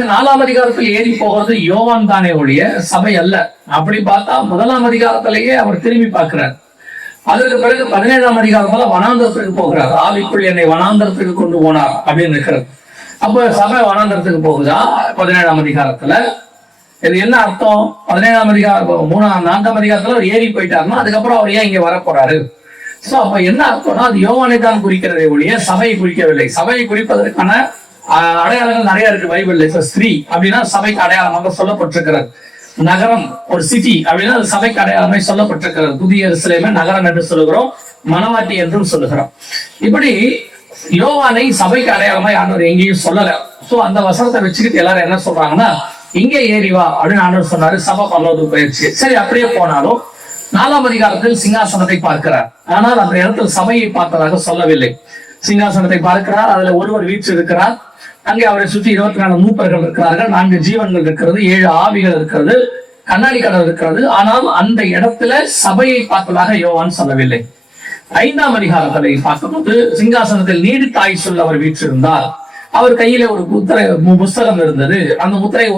இந்த 4ஆம் அதிகாரத்தில் ஏறி போகிறது யோவான் தானே ஒழிய சபை அல்ல. அப்படி பார்த்தா 1ஆம் அதிகாரத்திலேயே அவர் திரும்பி பார்க்கிறார். அதற்கு பிறகு 17ஆம் அதிகாரத்துல வனாந்தரத்துக்கு போகிறார். ஆவிக்குள் என்னை வனாந்தரத்துக்கு கொண்டு போனார் அப்படின்னு இருக்கிறது. அப்ப சபை வனாந்தரத்துக்கு போகுதா 17ஆம் அதிகாரத்துல? இது என்ன அர்த்தம்? 17ஆம் அதிகாரம் 4ஆம் அதிகாரத்துல அவர் ஏறி போயிட்டாருன்னா அதுக்கப்புறம் அவர் ஏன் இங்க வர போறாரு? சோ அப்ப என்ன அர்த்தம்னா அது யோவானை தான் குறிக்கிறதை ஒழிய சபையை குறிக்கவில்லை. சபையை குறிப்பதற்கான அடையாளங்கள் நிறைய இருக்கு பைபிள்ல. ஸ்திரீ அப்படின்னா சபைக்கு அடையாளமாக சொல்லப்பட்டிருக்கிறது. நகரம் ஒரு சிட்டி அப்படின்னா அது சபைக்கு அடையாளமே சொல்லப்பட்டிருக்கிறது. புதிய எருசலேமை நகரம் என்று சொல்லுகிறோம், மணவாட்டி என்றும் சொல்லுகிறோம். இப்படி யோவானை சபைக்கு அடையாளமா ஆண்டவர் எங்கேயும் சொல்லல. சோ அந்த வசனத்தை வச்சுக்கிட்டு எல்லாரும் என்ன சொல்றாங்கன்னா இங்கே ஏறி வா அப்படின்னு ஆண்டவர் சொன்னாரு. சபை பரலோகத்துக்கு போயிடுச்சு. சரி, அப்படியே போனாலும் 4ஆம் அதிகாரத்தில் சிங்காசனத்தை பார்க்கிறார். ஆனால் அந்த இடத்தில் சபையை பார்த்ததாக சொல்லவில்லை. சிங்காசனத்தை பார்க்கிறார், அதுல ஒருவர் வீச்சு இருக்கிறார். அங்கே அவரை சுற்றி 24 மூப்பர்கள் இருக்கிறார்கள், 4 ஜீவன்கள் இருக்கிறது, 7 ஆவிகள் இருக்கிறது, கண்ணாடி கடல் இருக்கிறது. ஆனால் அந்த இடத்துல சபையை பார்த்ததாக யோவான் சொல்லவில்லை. 5ஆம் அதிகாரத்தை பார்க்கும்போது சிங்காசனத்தில் நீடித்தாய் சொல்ல அவர் வீற்றிருந்தார். அவர் கையில ஒரு புஸ்தகம் இருந்தது. அந்த முத்திரை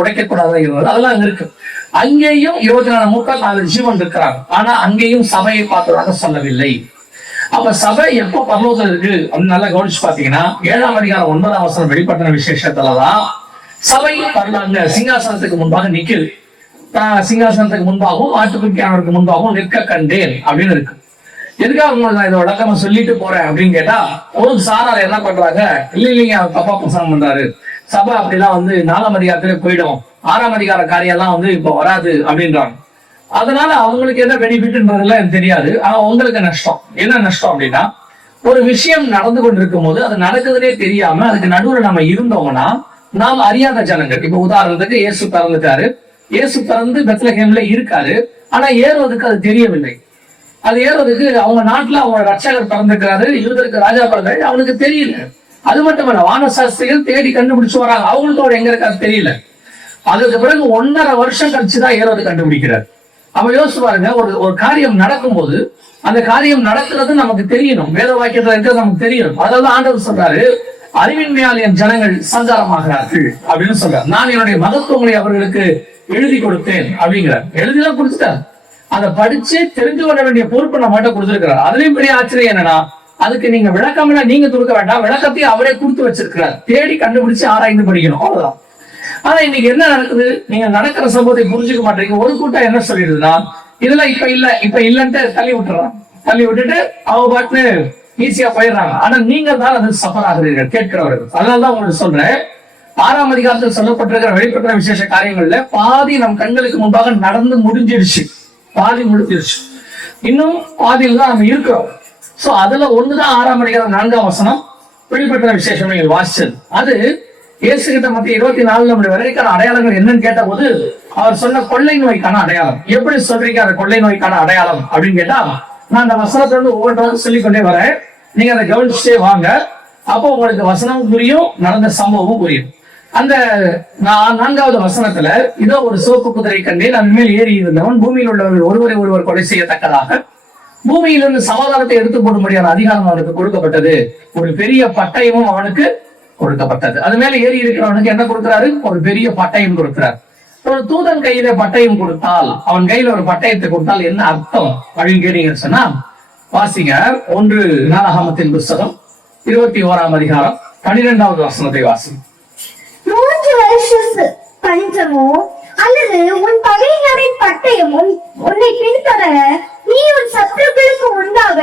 உடைக்க கூடாது இருந்தது. அதெல்லாம் அங்க இருக்கு. அங்கேயும் 24 மூப்பர் 4 ஜீவன் இருக்கிறார். ஆனா அங்கேயும் சபையை பார்த்ததாக சொல்லவில்லை. அப்ப சபை எப்போ பரலோகத்துல இருக்கு அப்படின்னு நல்லா கவனிச்சு பாத்தீங்கன்னா 7ஆம் அதிகாரம் 9ஆம் வசனம் வெளிப்பட்ட விசேஷத்துலதான் சபை பரலாங்க சிங்காசனத்துக்கு முன்பாக நிக்குது. சிங்காசனத்துக்கு முன்பாகவும் ஆட்டுக்குட்டியானவருக்கு முன்பாகவும் நிற்க கண்டேன் அப்படின்னு இருக்கு. எதுக்காக உங்களுக்கு நான் இதை விளக்கமா சொல்லிட்டு போறேன் அப்படின்னு கேட்டா, ஒரு சாரார் என்ன பண்றாங்க, இல்லைங்க தப்பா பிரசங்கம் பண்றாரு, சபை அப்படிலாம் 4ஆம் அதிகாரத்திலே போயிடும், 6ஆம் அதிகார காரியம் எல்லாம் இப்ப வராது அப்படின்றாங்க. அதனால அவங்களுக்கு என்ன பெனிஃபிட்ன்றதுல எனக்கு தெரியாது. ஆனா உங்களுக்கு நஷ்டம். என்ன நஷ்டம் அப்படின்னா, ஒரு விஷயம் நடந்து கொண்டிருக்கும் போது அது நடக்குதுன்னே தெரியாம அதுக்கு நடுவுல நம்ம இருந்தோம்னா நாம் அறியாத ஜனங்கள். இப்ப உதாரணத்துக்கு இயேசு பிறந்துட்டாரு, இயேசு பிறந்து பெத்லகேம்ல இருக்காரு, ஆனா ஏறுவதற்கு அது தெரியவில்லை. அது ஏறுவதற்கு அவங்க நாட்டுல அவங்க ரட்சகர் பிறந்திருக்கிறாரு, யூதருக்கு ராஜா பிறந்தாரு, அவனுக்கு தெரியல. அது மட்டும் இல்ல, வானசாஸ்திரிகள் தேடி கண்டுபிடிச்சு வராங்க, அவங்களுக்கு அவர் எங்க இருக்காரு தெரியல. அதுக்கு பிறகு 1.5 வருஷம் கழிச்சுதான் ஏறுவது கண்டுபிடிக்கிறார். அவ யோசிச்சு பாருங்க, ஒரு காரியம் நடக்கும்போது அந்த காரியம் நடக்கிறது நமக்கு தெரியணும், வேத வாக்கியத்துல இருக்கிறது நமக்கு தெரியணும். அதாவது ஆண்டவர் சொல்றாரு, அறிவின்மையால் என் ஜனங்கள் சஞ்சாரமாகிறார்கள் அப்படின்னு சொல்றாரு. நான் என்னுடைய மகத்துவங்களை அவர்களுக்கு எழுதி கொடுத்தேன் அப்படிங்கிறார். எழுதிதான் கொடுத்துட்டார். அதை படிச்சு தெரிஞ்சு கொள்ள வேண்டிய பொறுப்பு நம்ம மட்டும் கொடுத்திருக்கிறார். அதுலயும் பெரிய ஆச்சரியம் என்னன்னா, அதுக்கு நீங்க விளக்கம்னா நீங்க கொடுக்க வேண்டாம், விளக்கத்தையும் அவரே கொடுத்து வச்சிருக்கிறார். தேடி கண்டுபிடிச்சு ஆராய்ந்து படிக்கணும், அவ்வளவுதான். ஆனா இன்னைக்கு என்ன நடக்குது, நீங்க நடக்கிற சம்பவத்தை புரிஞ்சுக்க மாட்டீங்க. ஒரு கூட்டம் என்ன சொல்லிடுதுன்னா, இதெல்லாம் இப்ப இல்லன்ட்டு தள்ளி விட்டுறான். தள்ளி விட்டுட்டு அவங்க பாட்டு ஈஸியா போயிடுறாங்க. ஆனா நீங்க தான் அது சஃபர் ஆகிறீர்கள் கேட்கிறவர்கள். அதனாலதான் உங்களுக்கு சொல்றேன், 6ஆம் அதிகாரத்தில் சொல்லப்பட்டிருக்கிற வெளிப்பட்ட விசேஷ காரியங்கள்ல பாதி நம் கண்களுக்கு முன்பாக நடந்து முடிஞ்சிருச்சு. பாதி முடிஞ்சிருச்சு, இன்னும் பாதியில் தான் நம்ம இருக்கிறோம். சோ அதுல ஒண்ணுதான் 6ஆம் அதிகாரம் 4ஆம் வசனம் வெளிப்பட்ட விசேஷம் நீங்கள் வாசிச்சது. அது இயேசு கிட்ட மத்திய 24 நம்முடைய வரைக்கான அடையாளங்கள் என்னன்னு கேட்ட போது அவர் சொன்ன கொள்ளை நோய்க்கான அடையாளம். எப்படி சொல்றீங்க அந்த கொள்ளை நோய்க்கான அடையாளம் அப்படின்னு கேட்டா, நான் அந்த வசனத்தை ஒவ்வொன்றாக சொல்லிக்கொண்டே வரேன், நீங்க அதை கவனிச்சுட்டே வாங்க. அப்போ உங்களுக்கு வசனமும் புரியும், நடந்த சம்பவமும் புரியும். அந்த 4வது வசனத்துல, இதோ ஒரு சிவப்பு குதிரை கண்டேன், அதன் மேல் ஏறி இருந்தவன் பூமியில் உள்ளவர்கள் ஒருவர் கொலை செய்யத்தக்கதாக பூமியிலிருந்து சமாதானத்தை எடுத்து போடும்படியான அதிகாரம் அவனுக்கு கொடுக்கப்பட்டது. ஒரு பெரிய பட்டயமும் அவனுக்கு கொடுக்கப்பட்டது. அது மேல ஏறி இருக்கிறவனுக்கு என்ன கொடுக்கிறாரு, ஒரு பெரிய பட்டயம் கொடுக்கிறார். ஒரு தூதன் கையில பட்டயம் கொடுத்தால், அவன் கையில ஒரு பட்டயத்தை கொடுத்தால் என்ன அர்த்தம் அப்படின்னு கேட்டீங்கன்னு சொன்னா, வாசிங்க 1 நாளாகமத்தின் புஸ்தகம் 21ஆம் அதிகாரம் 12வது வசனத்தை வாசிங்க. 3 வருஷ பஞ்சமோ அல்லது உன் பகைஞரின் பட்டயமும் உன்னை பின்தொடர நீ உன் சத்துருக்களுக்கு உண்டாக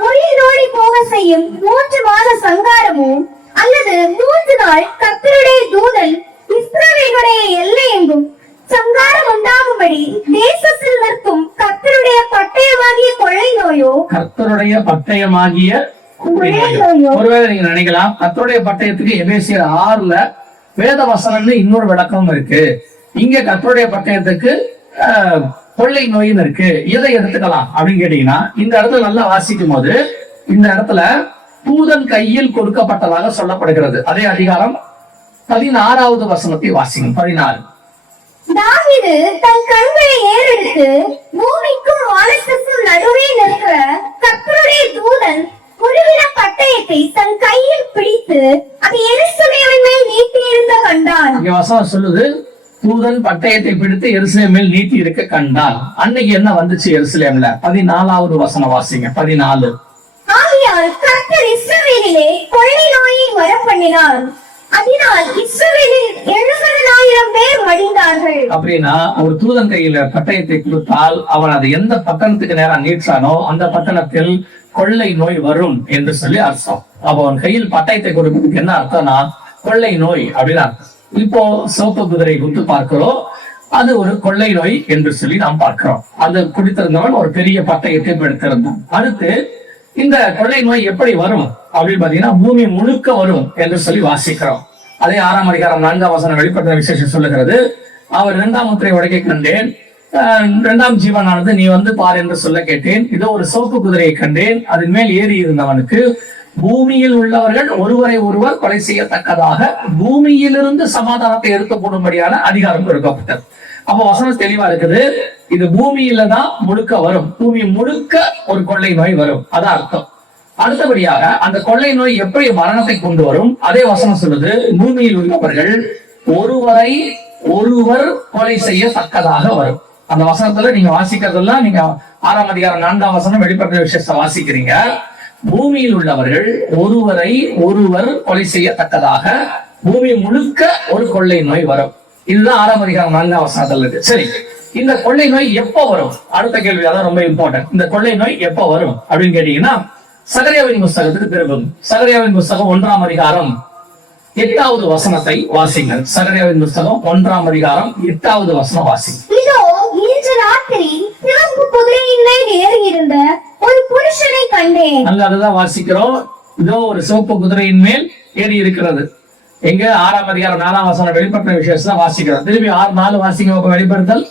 மொழியிலோடி போக செய்யும் 3 மாத சங்காரமும் அல்லது 3 நாள் கர்த்தருடைய தூதன் இஸ்ரவேலுடைய எல்லை எங்கும் சங்காரம் உண்டாகும்படி தேசத்தில் நிற்கும் கர்த்தருடைய பட்டயமாகிய கொள்ளை நோயோ, கர்த்தருடைய பட்டயமாகிய ஒருவேளை நீங்க நினைக்கலாம், கர்த்தருடைய பட்டயத்துக்கு எபேசியர் 6ல வேத வசனம்னு இன்னொரு விளக்கம் இருக்கு, இங்க கர்த்தருடைய பட்டயத்துக்கு கொள்ளை நோயின்னு இருக்கு, இதை எடுத்துக்கலாம் அப்படின்னு கேட்டீங்கன்னா, இந்த இடத்துல நல்லா வாசிக்கும் போது இந்த இடத்துல தூதன் கையில் கொடுக்கப்பட்டதாக சொல்லப்படுகிறது. அதே அதிகாரம் 16வது வசனத்தை வாசிங்க. 16. தாவீது தன் கண்களை ஏறெடுத்து பூமிக்கும் வானத்துக்கும் நடுவே நிற்கிற கர்த்தருடைய தூதன் உருவின பட்டயத்தை தன் கையில் பிடித்து அதை எருசலேமின் மேல் நீட்டியிருந்த கண்டான். இங்க வசனம் சொல்லுது, தூதன் பட்டயத்தை பிடித்து எருசலேம் மேல் நீட்டி இருக்க கண்டான். அன்னைக்கு என்ன வந்துச்சு எருசலேம்ல? 14வது வசனம் வாசிங்க. 14. ஆகையால் கர்த்தர் இஸ்ரவேலிலே கொள்ளை நோயை வரப்பண்ணினார். அதனால் இஸ்ரவேலில் 70,000 பேர் மடிந்தார்கள். அப்படின்னா ஒரு தூதன் கையில பட்டயத்தை கொடுத்தால் அவன் அதை எந்த பட்டணத்துக்கு நேரம் நீட்டானோ அந்த பட்டணத்தில் கொள்ளை நோய் வரும் என்று சொல்லி அர்த்தம். அப்ப அவன் கையில் பட்டயத்தை கொடுக்கிறதுக்கு என்ன அர்த்தம்னா கொள்ளை நோய் அப்படின்னு அர்த்தம். இப்போ சிவப்பு குதிரை குத்து பார்க்கிறோம், அது ஒரு கொள்ளை நோய் என்று சொல்லி நாம் பார்க்கிறோம். அது குடித்திருந்தவன் ஒரு பெரிய பட்டயத்தை எடுத்திருந்தான். அடுத்து இந்த கொள்ளை நோய் எப்படி வரும் அப்படின்னு பாத்தீங்கன்னா பூமி முழுக்க வரும் என்று சொல்லி வாசிக்கிறோம். அதே 6ஆம் அதிகாரம் 4ஆம் வசனம் வெளிப்படுத்தின விசேஷம் சொல்லுகிறது, அவர் 2ஆம் முத்திரை உடைக்க கண்டேன், 2ஆம் ஜீவனானது நீ வந்து பார் என்று சொல்ல கேட்டேன். இதோ ஒரு சிவப்பு குதிரையை கண்டேன், அதன் மேல் ஏறி இருந்தவனுக்கு பூமியில் உள்ளவர்கள் ஒருவரை ஒருவர் கொலை செய்யத்தக்கதாக பூமியிலிருந்து சமாதானத்தை எடுத்து போடும்படியான அதிகாரம் கொடுக்கப்பட்டது. அப்ப வசனம் தெளிவா இருக்குது, இது பூமியில தான் முழுக்க வரும், பூமி முழுக்க ஒரு கொள்ளை நோய் வரும், அதான் அர்த்தம். அடுத்தபடியாக அந்த கொள்ளை நோய் எப்படி மரணத்தை கொண்டு வரும்? அதே வசனம் சொல்லுது, பூமியில் உள்ளவர்கள் ஒருவரை ஒருவர் கொலை செய்யத்தக்கதாக வரும். அந்த வசனத்துல நீங்க வாசிக்கிறதெல்லாம் நீங்க 6ஆம் அதிகாரம் 4ஆம் வசனம் வெளிப்படுத்தின விசேஷத்தை வாசிக்கிறீங்க. பூமியில் உள்ளவர்கள் ஒருவரை ஒருவர் கொலை செய்யத்தக்கதாக பூமி முழுக்க ஒரு கொள்ளை நோய் வரும். இதுதான் 6ஆம் அதிகாரம் 4ஆம் வசனத்துல இருக்கு. சரி, இந்த கொள்ளை நோய் எப்ப வரும்? அடுத்த கேள்வி அதான் ரொம்ப இம்பார்ட்டன்ட். இந்த கொள்ளை நோய் எப்ப வரும் அப்படின்னு கேட்டீங்கன்னா சகரியாவின் புஸ்தகத்துக்கு திரும்பும். சகரியாவின் புஸ்தகம் 1ஆம் அதிகாரம் 8வது வசனத்தை வாசிங்கள். சகரியாவின் புஸ்தகம் 1ஆம் அதிகாரம் 8வது வசனம் வாசிங்க. இதோ இன்று ராத்திரி சிவப்பு குதிரையின் மேல் ஏறியிருந்த ஒரு புருஷனை கண்டேன். அங்க அதுதான் வாசிக்கிறோம். இதோ ஒரு சிவப்பு குதிரையின் மேல் ஏறி இருக்கிறது. எங்க 6ஆம் அதிகாரம் 4ஆம் வசனம் வெளிப்படுத்தின விசேஷம் வாசிக்கிறோம். திரும்பி 6:4 வாசிங்க வெளிப்படுத்தல்.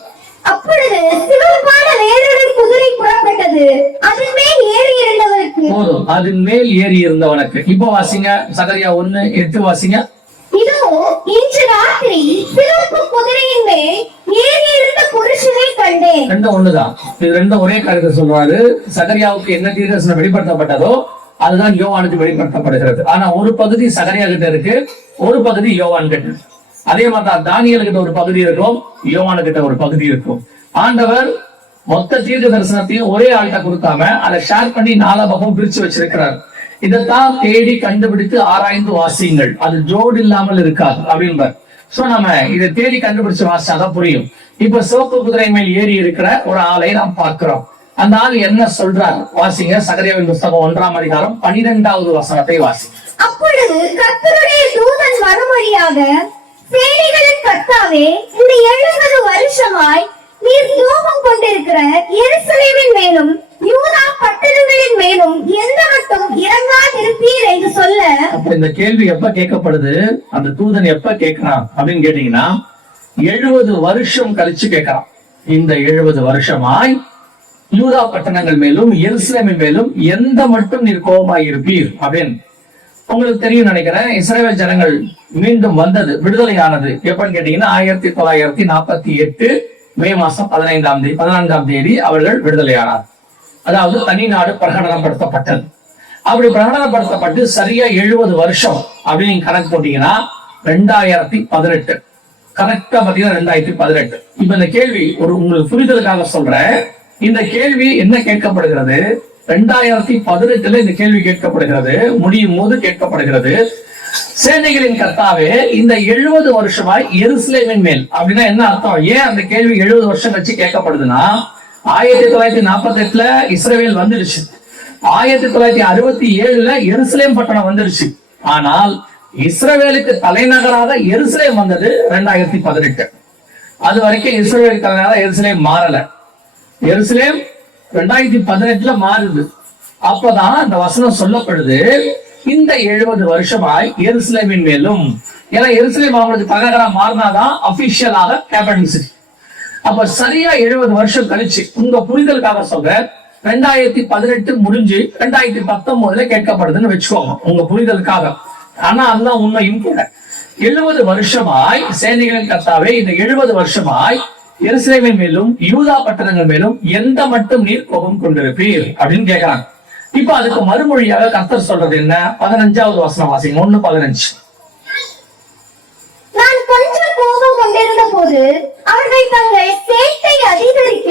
அப்பொழுது சிவப்பான வேறொரு குதிரை புறப்பட்டது, அதன் மேல் ஏறி இருந்தவருக்கு. போதும், அதன் மேல் ஏறி இருந்தவனுக்கு. இப்ப வாசிங்க சகரியா 1:8 வாசிங்க. இதோ இன்று ராத்திரி சிவப்பு குதிரையின் மேல் ஏறி இருந்த புருஷனை கண்டேன். ரெண்டும் ஒண்ணுதான். இது ரெண்டும் ஒரே காரியத்தை சொல்றாரு. சகரியாவுக்கு என்ன தீர்க்கதரிசனம் வெளிப்படுத்தப்பட்டதோ அதுதான் யோவானுக்கு வெளிப்படுத்தப்படுகிறது. ஆனா ஒரு பகுதி சகரியா கிட்ட இருக்கு, ஒரு பகுதி யோவான் கிட்ட. அதே மாதிரிதான் தானியேல் கிட்ட ஒரு பகுதி இருக்கும், யோவானு கிட்ட ஒரு பகுதி இருக்கும். ஆண்டவர் மொத்த தீர்க்க தரிசனத்தையும் ஒரே ஆள்கிட்ட கொடுக்காம அதை ஷேர் பண்ணி 4 பக்கம் பிரிச்சு வச்சிருக்கிறார். இதைத்தான் தேடி கண்டுபிடித்து ஆராய்ந்து வாசியுங்கள், அது ஜோடு இல்லாமல் இருக்காது அப்படின்பார். சோ நம்ம இதை தேடி கண்டுபிடிச்சு வாசிச்சாதான் புரியும். இப்ப சிவப்பு குதிரை மேல் ஏறி இருக்கிற ஒரு ஆளை நாம் பார்க்கிறோம். அந்த ஆள் என்ன சொல்றார் வாசிங்க. சகரியாவின் புஸ்தகம் 1ஆம் அதிகாரம் 12வது வசனத்தை வாசி. அப்பொழுது கர்த்தருடைய தூதன் மறுமொழியாக, சேனைகளின் கர்த்தாவே, இந்த 70 வருஷமாய் நீர் கோபம் கொண்டிருக்கிற எருசலேமின் மேலும் யூதா பட்டணங்களின் மேலும் எந்த மட்டும் இறங்காதிருப்பீர் என்று சொல்ல. அப்ப இந்த கேள்வி எப்ப கேட்கப்படுது? அந்த தூதன் எப்ப கேட்கிறான் அப்படின்னு கேட்டீங்கன்னா 70 வருஷம் கழிச்சு கேட்கிறான். இந்த 70 வருஷமாய் யூதா பட்டணங்கள் மேலும் எருசலேமின் மேலும் எந்த மட்டும் நீர் கோபமாய் இருப்பீர் அப்படின்னு. உங்களுக்கு தெரியும் நினைக்கிறேன், இஸ்ரவேல் ஜனங்கள் மீண்டும் வந்தது, விடுதலையானது எப்பன்னு கேட்டீங்கன்னா 1948 மே மாசம் 14ஆம் தேதி அவர்கள் விடுதலையானார். அதாவது தனி நாடு பிரகடனப்படுத்தப்பட்டது. அப்படி பிரகடனப்படுத்தப்பட்டு சரியா 70 வருஷம் அப்படின்னு நீங்க கணக்கு போட்டீங்கன்னா 2018 கரெக்டா பாத்தீங்கன்னா 2018. இப்ப இந்த கேள்வி ஒரு உங்களுக்கு புரிதலுக்காக சொல்றேன். இந்த கேள்வி என்ன கேட்கப்படுகிறது? 2018 இந்த கேள்வி கேட்கப்படுகிறது, முடியும் போது கேட்கப்படுகிறது, சேனைகளின் கர்த்தாவே இந்த 70 வருஷமாய் எருசலேமின் மேல் அப்படின்னா என்ன அர்த்தம்? ஏன் அந்த கேள்வி 70 வருஷம் கழிச்சு கேட்கப்படுதுன்னா 1948 இஸ்ரவேல் வந்துடுச்சு, 1967 எருசலேம் பட்டணம் வந்துடுச்சு. ஆனால் இஸ்ரவேலுக்கு தலைநகராக எருசலேம் வந்தது 2018. அது வரைக்கும் இஸ்ரவேலுக்கு தலைநகராக எருசலேம் மாறல. எருசலேம் 2018 மாறுது. அப்பதான் அந்த வசனம் சொல்லப்படுது, இந்த 70 வருஷமாய் எருசலேமின் மேலும். ஏன்னா எருசலேம் அவங்களுக்கு தலைநகரா மாறினாதான் அபிஷியலாக கேபிட்டல் சிட்டி. அப்ப சரியா 70 வருஷம் கழிச்சு உங்க புரிதலுக்காக சொல்ற 2018 முடிஞ்சு 2019 கேட்கப்படுதுன்னு வச்சுக்கோங்க உங்க புரிதலுக்காக. ஆனா அதுதான் உண்மையும் கூட. 70 வருஷமாய் சேனைகளின் கர்த்தாவே இந்த 70 வருஷமாய் எருசலேமின் மேலும் யூதா பட்டணங்கள் மேலும் எந்த மட்டும் நீர் கோபம் கொண்டிருப்பீர் அப்படின்னு கேட்கிறாங்க. இப்ப அதுக்கு மறுமொழியாக கர்த்தர் சொல்றது என்ன? 15வது வசனம் வாசிங்க. 1:15. நான் கொஞ்சம் போது அவர்கள் தங்கள் சேட்டை அதிகரிக்க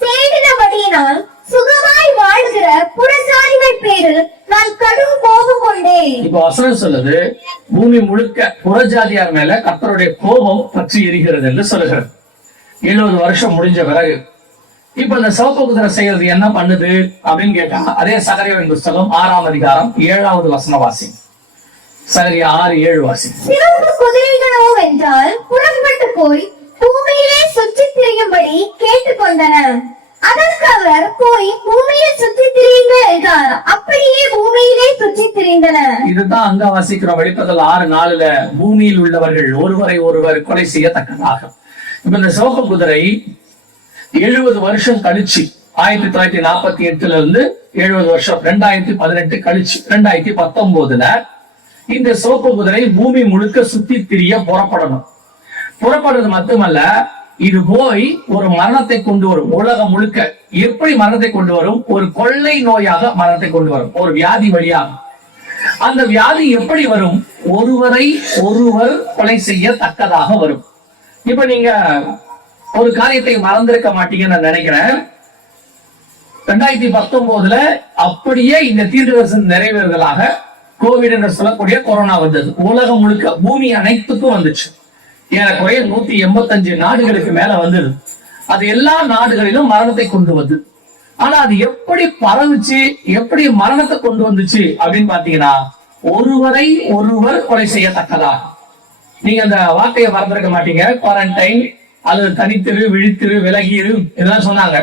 சேடினபடியினால் சுகமாய் வாழ்கிற புறஜாதிகள் பேரில் நான் கடும் கோபம் கொண்டேன். இப்ப வசனம் சொல்லுது, பூமி முழுக்க புறஜாதியார் மேல கர்த்தருடைய கோபம் பற்றி எரிகிறது என்று சொல்லுகிறது. 70 வருஷம் முடிஞ்ச பிறகு இப்ப இந்த சிவப்பு குதிரை செய்யறது என்ன பண்ணுது அப்படின்னு கேட்டாங்க. அதே சகரியாவின் புஸ்தகம் 6ஆம் அதிகாரம் 7வது வசனம் வாசி. சகரியா 6:7 வாசி. சிவப்பு குதிரைகளோ வென்றால் புறப்பட்டு போய் பூமியிலே சுற்றி திரியும்படி கேட்டுக்கொண்டன. அதற்கு அவர் போய் பூமியில் சுற்றி திரியுங்கள் என்றார். அப்படியே பூமியிலே சுற்றி திரிந்தன. இதுதான் அங்க வாசிக்கிற வெளிப்படுத்தல் 6:4 பூமியில் உள்ளவர்கள் ஒருவரை ஒருவர் கொலை செய்யத்தக்கதாக. இப்ப இந்த சிவப்பு குதிரை 70 வருஷம் கழிச்சு 1948 இருந்து 70 வருஷம் 2018 கழிச்சு 2019 இந்த சிவப்பு குதிரை பூமி முழுக்க சுத்தி திரிய புறப்படணும். புறப்படுறது மட்டுமல்ல, இது போய் ஒரு மரணத்தை கொண்டு வரும். உலகம் முழுக்க எப்படி மரணத்தை கொண்டு வரும்? ஒரு கொள்ளை நோயாக மரணத்தை கொண்டு வரும், ஒரு வியாதி வழியாக. அந்த வியாதி எப்படி வரும்? ஒருவரை ஒருவர் கொலை செய்யத்தக்கதாக வரும். இப்ப நீங்க ஒரு காரியத்தை மறந்திருக்க மாட்டீங்கன்னு நான் நினைக்கிறேன். 2019 அப்படியே இந்த தீர்க்கதரிசனம் நிறைவேறுதலாக கோவிட் என்று சொல்லக்கூடிய கொரோனா வந்தது. உலகம் முழுக்க பூமி அனைத்துக்கும் வந்துச்சு. ஏறக்குறைய 185 நாடுகளுக்கு மேல வந்தது. அது எல்லா நாடுகளிலும் மரணத்தை கொண்டு வந்து. ஆனா அது எப்படி பரவுச்சு, எப்படி மரணத்தை கொண்டு வந்துச்சு அப்படின்னு பாத்தீங்கன்னா, ஒருவரை ஒருவர் கொலை செய்யத்தக்கதா. நீங்க அந்த வார்த்தையை மறந்திருக்க மாட்டீங்க. குவாரண்டைன் அல்லது தனித்திரு, விழித்திரு, விலகிரு இதெல்லாம் சொன்னாங்க.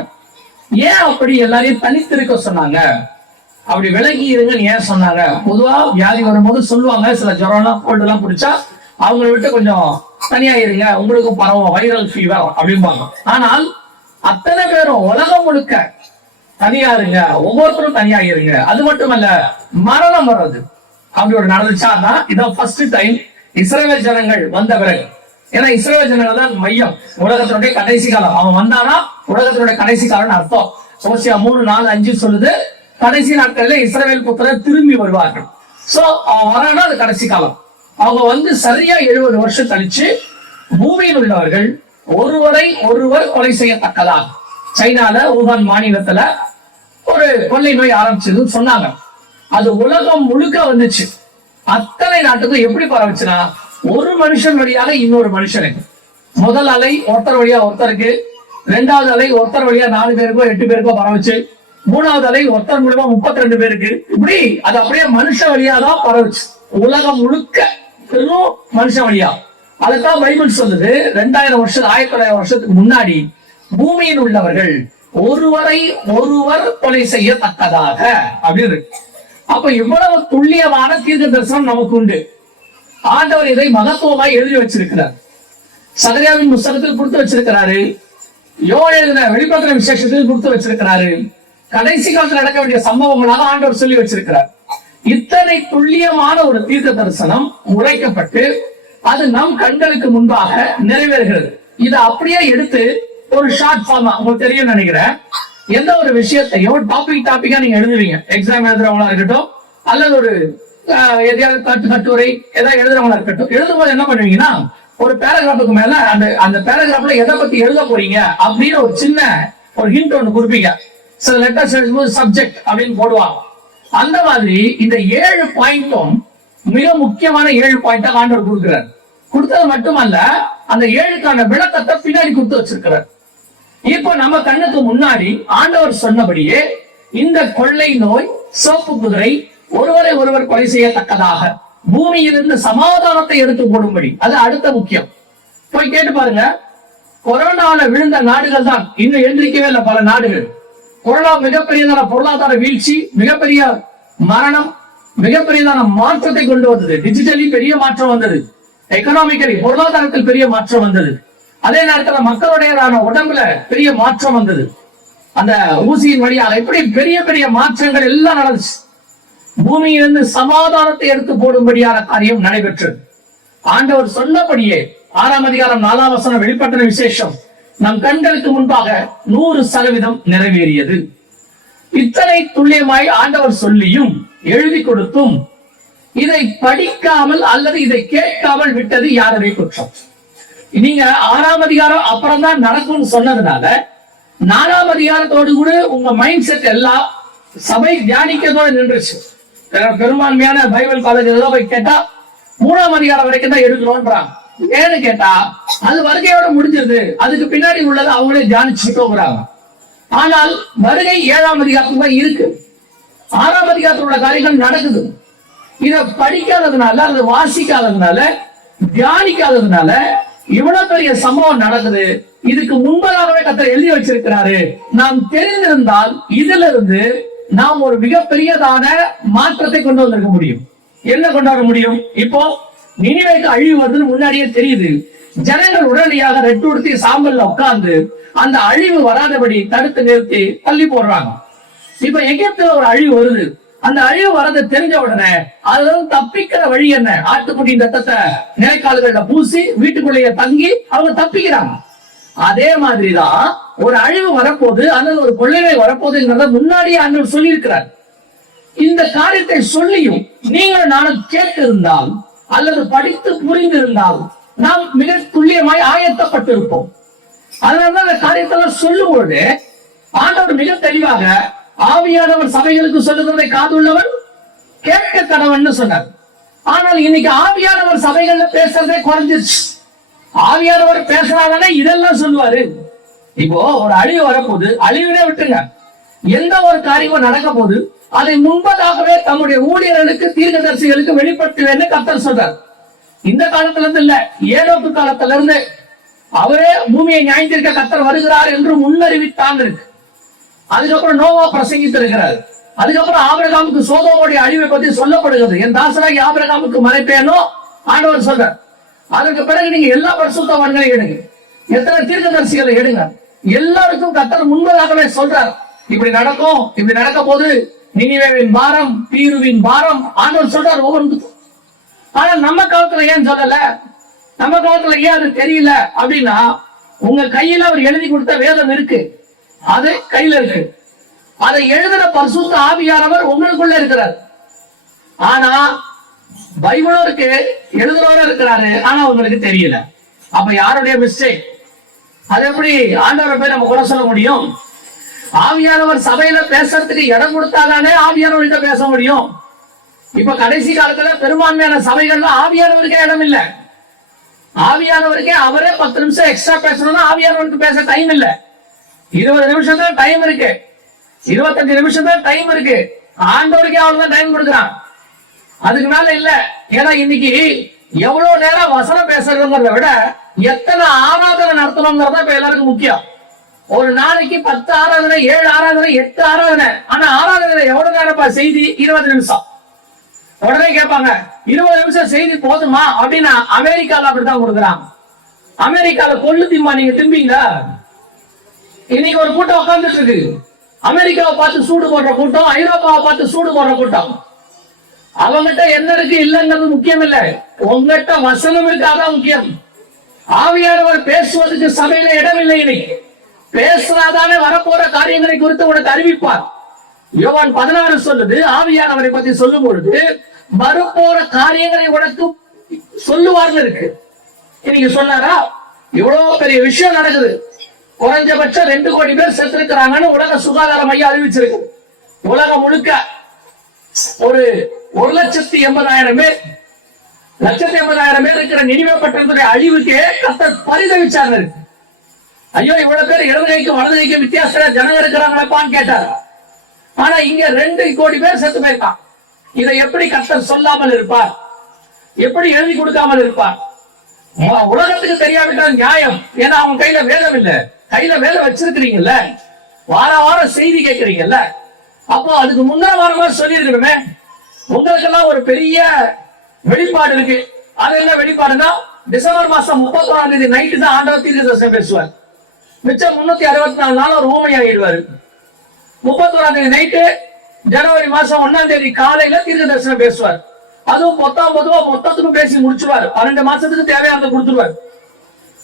ஏன் அப்படி எல்லாரையும் தனித்திருக்க சொன்னாங்க? அப்படி விலகி இருங்கன்னு ஏன் சொன்னாங்க? பொதுவா வியாதி வரும்போது சொல்லுவாங்க, சில ஜுரம்லாம் கோல்டு எல்லாம் பிடிச்சா அவங்களை விட்டு கொஞ்சம் தனியா இருங்க, உங்களுக்கு பரவும் வைரல் ஃபீவர் அப்படிம்பாங்க. ஆனால் அத்தனை பேரும் உலகம் முழுக்க தனியா இருங்க, ஒவ்வொருத்தரும் தனியா இருங்க. அது மட்டுமல்ல, மரணம் வர்றது அப்படி ஒரு நடந்துச்சான்னா இதான் ஃபர்ஸ்ட் டைம் இஸ்ரவேல் ஜனங்கள் வந்த பிறகு. ஏன்னா இஸ்ரவேல் ஜனங்கள் தான் மையம், உலகத்தினுடைய கடைசி காலம். அவன் வந்தானா உலகத்தினுடைய கடைசி காலம் அர்த்தம். ஓசியா 3:4-5 சொல்லுது, கடைசி நாட்களில் இஸ்ரவேல் புத்திரர் திரும்பி வருவார்கள். சோ அவன் வரானா அது கடைசி காலம். அவங்க வந்து சரியா 70 வருஷம் கழிச்சு பூமியில் உள்ளவர்கள் ஒருவரை ஒருவர் கொலை செய்யத்தக்கதாக சைனால ஊகான் மாநிலத்துல ஒரு கொள்ளை நோய் ஆரம்பிச்சதுன்னு சொன்னாங்க. அது உலகம் முழுக்க வந்துச்சு. அத்தனை நாட்டுக்கும் எப்படி பரவுச்சுன்னா, ஒரு மனுஷன் வழியாக இன்னொரு மனுஷனுக்கு. முதல் அலை ஒருத்தர் வழியா ஒருத்தருக்கு, 2வது அலை ஒருத்தர் வழியா 4 பேருக்கோ 8 பேருக்கோ பரவுச்சு, 3வது அலை ஒருத்தர் மூலமா 32 பேருக்கு. இப்படி அது அப்படியே மனுஷ வழியா தான் பரவுச்சு. உலகம் முழுக்க பெரும் மனுஷ வழியா. அதுதான் பைபிள் சொல்லுது, 1900 வருஷத்துக்கு முன்னாடி பூமியில் உள்ளவர்கள் ஒருவரை ஒருவர் கொலை செய்யத்தக்கதாக அப்படின்னு. அப்ப இவ்வளவு துல்லியமான தீர்க்க தரிசனம் நமக்கு உண்டு. ஆண்டவர் இதை மகத்துவமாய் எழுதி வச்சிருக்கிறார். சகரியாவின் புஸ்தகத்தில் கொடுத்து வச்சிருக்கிறாரு. எழுதின வெளிப்படுத்தின விசேஷத்தில் கொடுத்து வச்சிருக்கிறாரு. கடைசி காலத்தில் நடக்க வேண்டிய சம்பவங்களாக ஆண்டவர் சொல்லி வச்சிருக்கிறார். இத்தனை துல்லியமான ஒரு தீர்க்க தரிசனம் உரைக்கப்பட்டு அது நம் கண்களுக்கு முன்பாக நிறைவேறுகிறது. இதை அப்படியே எடுத்து ஒரு ஷார்ட் ஃபார்மா, உங்களுக்கு தெரியும் நினைக்கிறேன், எந்த ஒரு விஷயத்தையும் டாபிக்கா நீங்க எழுதுவீங்க. எக்ஸாம் எழுதுறவங்களா இருக்கட்டும், அல்லது ஒரு எதையாவது கட்டுரை ஏதாவது எழுதுறவங்களா இருக்கட்டும், எழுதும்போது என்ன பண்ணுவீங்கன்னா, ஒரு பேராகிராஃபுக்கு மேல அந்த பேராகிராஃப்ல எதை பத்தி எழுத போறீங்க அப்படின்னு ஒரு சின்ன ஒரு ஹிண்ட் ஒன்று கொடுப்பீங்க. சில லெட்டர்ஸ் எழுதும்போது சப்ஜெக்ட் அப்படின்னு போடுவாங்க. அந்த மாதிரி இந்த 7 பாயிண்டும் மிக முக்கியமான 7 பாயிண்டா ஆண்டவர் கொடுக்கிறார். கொடுத்தது மட்டுமல்ல, அந்த 7க்கான விளக்கத்தை பின்னாடி கொடுத்து வச்சிருக்கிறார். இப்போ நம்ம கண்ணுக்கு முன்னாடி ஆண்டவர் சொன்னபடியே இந்த கொள்ளை நோய், சிவப்பு குதிரை ஒருவரை ஒருவர் கொலை செய்யத்தக்கதாக பூமியிலிருந்து சமாதானத்தை எடுத்து போடும்படி, அது அடுத்த முக்கியம். போய் கேட்டு பாருங்க, கொரோனால விழுந்த நாடுகள் தான் இன்னும் எழுந்திருக்கவே இல்லை. பல நாடுகள் கொரோனா மிகப்பெரியதான பொருளாதார வீழ்ச்சி, மிகப்பெரிய மரணம், மிகப்பெரியதான மாற்றத்தை கொண்டு வந்தது. டிஜிட்டலி பெரிய மாற்றம் வந்தது, எக்கனாமிக்கலி பொருளாதாரத்தில் பெரிய மாற்றம் வந்தது. அதே நேரத்தில் மக்களுடைய உடம்புல பெரிய மாற்றம் வந்தது. அந்த ஊசியின் வழியாக இப்படி பெரிய பெரிய மாற்றங்கள் எல்லாம் நடந்துச்சு. பூமியிலிருந்து சமாதானத்தை எடுத்து போடும்படியான காரியம் நடைபெற்றது. ஆண்டவர் சொன்னபடியே 6ஆம் அதிகாரம் 4ஆம் வசனம் வெளிப்பட்ட விசேஷம் நம் கண்களுக்கு முன்பாக 100% நிறைவேறியது. இத்தனை துல்லியமாய் ஆண்டவர் சொல்லியும் எழுதி கொடுத்தும் இதை படிக்காமல் அல்லது இதை கேட்காமல் விட்டது யாருடைய குற்றம்? நீங்க 6ஆம் அதிகாரம் அப்புறம் தான் நடக்கும்னு சொன்னதுனால 4ஆம் அதிகாரத்தோடு கூட உங்க மைண்ட் செட் எல்லாம் சபை தியானிக்கிறதோட நின்றுச்சு. பெரும்பான்மையான பைபிள் காலேஜ் ஏதோ போய் கேட்டா 3ஆம் அதிகாரம் வரைக்கும் தான் எடுக்கிறோன்றாங்க. ஏன்னு கேட்டா அது வருகையோட முடிஞ்சிருது, அதுக்கு பின்னாடி உள்ளதை அவங்களே தியானிச்சுட்டோங்கிறாங்க. ஆனால் வருகை 7ஆம் அதிகாரத்துல தான் இருக்கு. 6ஆம் அதிகாரத்தில் உள்ள காரியங்கள் நடக்குது. இத படிக்காததுனால, அது வாசிக்காததுனால, தியானிக்காததுனால இவ்வளவு பெரிய சம்பவம் நடக்குது. இதுக்கு முன்பதாகவே கர்த்தர் எழுதி வச்சிருக்கிறாரு. நாம் தெரிந்திருந்தால் இதுல இருந்து நாம் ஒரு மிகப்பெரியதான மாற்றத்தை கொண்டு வந்திருக்க முடியும். என்ன கொண்டு வர முடியும்? இப்போ நினிவேக்கு அழிவு வருதுன்னு முன்னாடியே தெரியுது. ஜனங்கள் உடனடியாக ரெட்டுடுத்தி சாம்பல்ல உட்கார்ந்து அந்த அழிவு வராதபடி தடுத்து நிறுத்தி தள்ளி போடுறாங்க. இப்ப எகிப்துல ஒரு அழிவு வருது. அந்த அழிவு வரது தெரிஞ்ச உடனே அதுல தப்பிக்கிற வழி என்ன? ஆட்டுக்குட்டி ரத்தத்தை நிலைக்கால்கள்ல பூசி வீட்டுக்குள்ளேயே தங்கி அவங்க தப்பிக்கிறாங்க. அதே மாதிரிதான் ஒரு அழிவு வரப்போது அல்லது ஒரு கொள்ளையை வரப்போகுதுங்கிறத முன்னாடியே ஆண்டவர் சொல்லி இருக்கிறார். இந்த காரியத்தை சொல்லியும் நீங்கள் நானும் கேட்டிருந்தால் அல்லது படித்து புரிந்திருந்தால் நாம் மிக துல்லியமாய் ஆயத்தப்பட்டிருப்போம். அதனாலதான் அந்த காரியத்தெல்லாம் சொல்லும் பொழுது ஆண்டவர் மிக தெளிவாக ஆவியானவர் சபைகளுக்கு சொல்லுகிறதை காதுள்ளவன் கேட்க கடவன் சொன்னார். ஆனால் இன்னைக்கு ஆவியானவர் சபைகள்ல பேசுறதே குறைஞ்சிருச்சு. ஆவியானவர் பேசுறாதானே இதெல்லாம் சொல்லுவாரு. இப்போ ஒரு அழிவு வரப்போது, அழிவுனே விட்டுங்க, எந்த ஒரு காரியமும் நடக்க போது அதை முன்பதாகவே தம்முடைய ஊழியர்களுக்கு தீர்க்கதரிசிகளுக்கு வெளிப்படுத்துவேன்னு கர்த்தர் சொல்றார். இந்த காலத்துல இருந்து இல்ல, ஏனோக்கு காலத்துல இருந்து அவரே பூமியை நியாயத்திற்க கர்த்தர் வருகிறார் என்று முன்னறிவித்தாங்க இருக்கு. அதுக்கப்புறம் நோவா பிரசங்கித்து இருக்கிறார். அதுக்கப்புறம் ஆபிரகாமுக்கு சோதோமுடைய அழிவை பத்தி சொல்லப்படுகிறது. என் தாசராகி ஆபிரகாமுக்கு மறைப்பேனோ ஆண்டவர் சொல்றார். அதற்கு பிறகு நீங்க எல்லா பரிசுத்தவான்களையும் எடுங்க, எத்தனை தீர்க்கதரிசிகளை எடுங்க, எல்லாருக்கும் கர்த்தர் முன்பதாகவே சொல்றார் இப்படி நடக்கும், இப்படி நடக்க போது, நினிவேவின் பாரம், தீருவின் பாரம் ஆண்டவர் சொல்றார் ஒவ்வொன்றுக்கும். ஆனா நம்ம காலத்துல ஏன் சொல்லல? நம்ம காலத்துல ஏன் அது தெரியல அப்படின்னா, உங்க கையில அவர் எழுதி கொடுத்த வேதம் இருக்கு, அது கையில இருக்கு. அதை எழுதுற பரிசுத்த ஆவியானவர் உங்களுக்குள்ள இருக்கிறார். ஆனா பைபிளும் இருக்கு, எழுதுறவரும் இருக்கிறாரு, ஆனா உங்களுக்கு தெரியல. அப்ப யாருடைய மிஸ்டேக்? அது எப்படி ஆண்டவரை போய் நம்ம குறை சொல்ல முடியும்? ஆவியானவர் சபையில பேசுறதுக்கு இடம் கொடுத்தாதானே ஆவியானவர்கிட்ட பேச முடியும். இப்ப கடைசி காலத்துல பெரும்பான்மையான சபைகள்ல ஆவியானவருக்கே இடம் இல்ல. ஆவியானவருக்கே அவரே 10 நிமிஷம் எக்ஸ்ட்ரா பேசணும்னா ஆவியானவருக்கு பேச டைம் இல்ல. 20 நிமிஷம் தான் டைம் இருக்கு, 25 நிமிஷம் தான் டைம் இருக்கு. ஆண்டவருக்கே அவ்வளவுதான் டைம் கொடுக்குறான், அதுக்கு மேல இல்ல. ஏன்னா இன்னைக்கு எவ்வளவு நேரம் வசனம் பேசுறதுங்கிறத விட எத்தனை ஆராதனை நடத்தணுங்கிறத இப்ப எல்லாருக்கும் முக்கியம். ஒரு நாளைக்கு 10 ஆராதனை, 7 ஆராதனை, 8 ஆராதனை. ஆனா ஆராதனை எவ்வளவு நேரம் செய்தி? 20 நிமிஷம். உடனே கேட்பாங்க 20 நிமிஷம் செய்தி போதுமா அப்படின்னா, அமெரிக்கால அப்படித்தான் கொடுக்குறாங்க. அமெரிக்கால கொள்ளு திம்பா நீங்க திம்பீங்களா? இன்னைக்கு ஒரு கூட்டம் உட்கார்ந்துட்டு இருக்கு, அமெரிக்காவை பார்த்து சூடு போடுற கூட்டம், ஐரோப்பாவை பார்த்து சூடு போடுற கூட்டம். அவங்ககிட்ட என்ன இருக்கு இல்லைங்கிறது முக்கியம் இல்ல, உங்ககிட்ட வசனம் இருக்கு, அதான் முக்கியம். ஆவியானவர் பேசுவதற்கு சபையில இடம் இல்லை. இன்னைக்கு பேசுறாதானே வரப்போற காரியங்களை குறித்து உனக்கு அறிவிப்பார். யோவான் 16 சொல்லுது, ஆவியானவரை பத்தி சொல்லும் பொழுது வரப்போற காரியங்களை உனக்கு சொல்லுவார்னு இருக்கு. இன்னைக்கு சொன்னாரா? இவ்வளவு பெரிய விஷயம் நடக்குது, குறைஞ்சபட்சம் 2 கோடி பேர் செத்து இருக்கிறாங்கன்னு உலக சுகாதார மையம் அறிவிச்சிருக்கு. உலகம் முழுக்க ஒரு 1,80,000 பேர், 1,80,000 பேர் இருக்கிற நினிவே பட்டணத்துடைய அழிவுக்கு கர்த்தர் பரிதவிச்சாங்க இருக்கு. ஐயோ இவ்வளவு பேர் இடது கைக்கும் வலது கைக்கும் வித்தியாசம் ஜனங்க இருக்கிறாங்களப்பான்னு கேட்டார். ஆனா இங்க 2 கோடி பேர் செத்து போயிருக்கான். இதை எப்படி கர்த்தர் சொல்லாமல் இருப்பார்? எப்படி எழுதி கொடுக்காமல் இருப்பார்? உலகத்துக்கு தெரியாவிட்டால் நியாயம். ஏன்னா அவங்க கையில வேதம் இல்ல, கையில வேலை வச்சிருக்கிறீங்கல்ல, வார வாரம் செய்தி கேட்கறீங்கல்ல, அப்போ அதுக்கு முந்தின வாரமா சொல்லி இருக்கணுமே. உங்களுக்கெல்லாம் ஒரு பெரிய வெளிப்பாடு இருக்கு. அது என்ன வெளிப்பாடுனா, டிசம்பர் மாசம் 31ஆம் தேதி நைட்டு தான் ஆண்டவர் தீர்க்கதரிசனம் பேசுவார். மிச்சம் 364 நாள் ஒரு ஊமையாகிடுவாரு. 31ஆம் தேதி நைட்டு, ஜனவரி மாசம் 1ஆம் தேதி காலையில தீர்க்கதரிசனம் பேசுவார். அதுவும் பொதுவா மொத்தத்துக்கும் பேசி முடிச்சுவார். 12 மாசத்துக்கு தேவையானதை கொடுத்துருவார்.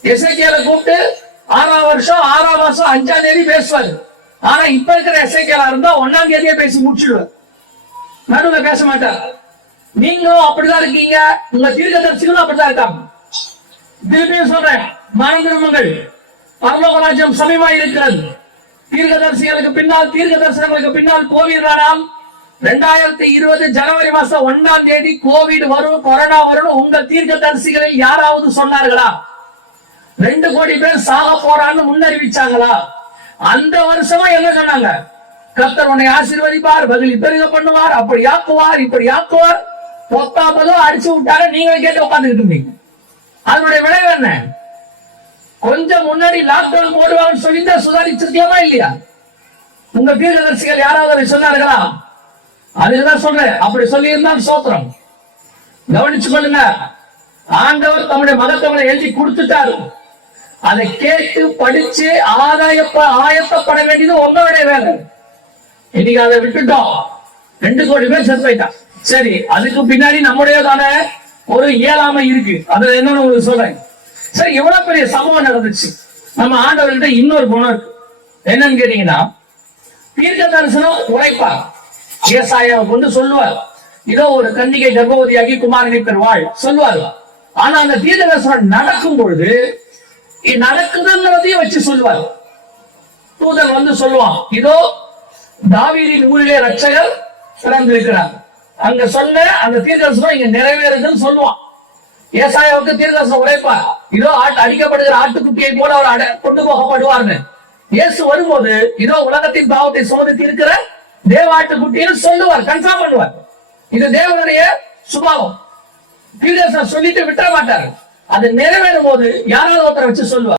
எசேக்கியேலை கூப்பிட்டு 6ஆம் வருஷம் 6ஆம் மாசம் 5ஆம் தேதி பேசுவார். ஆனா இப்ப இருக்கிற எசேக்கியேலா இருந்தா 1ஆம் தேதியே பேசி முடிச்சிடுவார், நடுவுல பேச மாட்டார். நீங்களும் அப்படிதான் இருக்கீங்க, உங்க தீர்க்கதரிசிகளும் அப்படிதான் இருக்காங்க. திருப்பியும் சொல்றேன், மறந்துடுங்கள், பரலோக ராஜ்யம் சமீபமாய் இருக்கிறது. தீர்க்கதரிசிகளுக்கு பின்னால், தீர்க்க தரிசனங்களுக்கு பின்னால் போவீர்களானால் 2020 ஜனவரி மாசம் 1ஆம் தேதி கோவிட் வரும், கொரோனா வரும் உங்க தீர்க்க தரிசிகளை யாராவது சொன்னார்களா? 2 கோடி பேர் சாக போறான்னு முன்னறிவிச்சாங்களா? அந்த வருஷமா என்ன சொன்னாங்க? கர்த்தர் உன்னை ஆசீர்வதிப்பார், பதில் பெருக பண்ணுவார், அப்படி ஆக்குவார், இப்படி ஆக்குவார். 10 அடிச்சு விட்டாங்க, நீங்க கேட்டு உட்காந்துக்கிட்டு இருந்தீங்க. அதனுடைய விளைவு என்ன? கொஞ்சம் முன்னாடி லாக்டவுன் போடுவாங்கன்னு சொல்லிட்டு சுதாரிச்சிருக்கலாமா இல்லையா? உங்க தீர்க்கதரிசிகள் யாராவது அதை சொன்னார்களா? அதுதான் சொல்றேன், அப்படி சொல்லி இருந்தால் சோத்திரம். கவனிச்சு கொள்ளுங்க, ஆண்டவர் தம்முடைய மகத்தவனை எழுதி கொடுத்துட்டாரு. அதை கேட்டு படிச்சு ஆயத்தப்பட வேண்டியது உங்களுடைய வேலை. இன்னைக்கு அதை விட்டுட்டோம், 2 கோடி பேர் செத்து போயிட்டான். சரி, அதுக்கு பின்னாடி நம்முடையதான ஒரு இயலாமை இருக்கு. அது என்னன்னு உங்களுக்கு சொல்றேன். சரி, எவ்வளவு பெரிய சம்பவம் நடந்துச்சு. நம்ம ஆண்டவர்கிட்ட இன்னொரு குணம் இருக்கு. என்னன்னு கேட்டீங்கன்னா, தீர்க்க தரிசனம் உரைப்பார். ஏசாயாவை கொண்டு சொல்லுவார், இதோ ஒரு கன்னிகை கர்ப்பவதியாகி குமாரனை பெறுவாள் சொல்லுவார். ஆனா அந்த தீர்க்க தரிசனம் நடக்கும் பொழுது நடக்குதுன்றதையும் வச்சு சொல்லுவார். தூதன் வந்து சொல்லுவான், இதோ தாவீதின் ஊரிலே ரட்சகர் பிறந்திருக்கிறார். அங்க சொன்ன அந்த தீர்க்கதரிசனம் இங்க நிறைவேறுதுன்னு சொல்லுவான். ஏசாயாவுக்கு தீர்க்கதரிசனம் உரைப்பார், இதோ அடிக்கப்படுகிற ஆட்டுக்குட்டியை போல அவர் கொண்டு போகப்படுவார்னு. இயேசு வரும்போது இதோ உலகத்தின் பாவத்தை சுமந்து இருக்கிற தேவாட்டுக்குட்டின்னு சொல்லுவார், கன்ஃபார்ம் பண்ணுவார். இது தேவனுடைய சுபாவம். தீர்க்கதரிசனம் சொல்லிட்டு விட்டுற மாட்டார். அது நிறைவேறும் போது யாராவது ஒருத்தரை வச்சு சொல்லுவார்.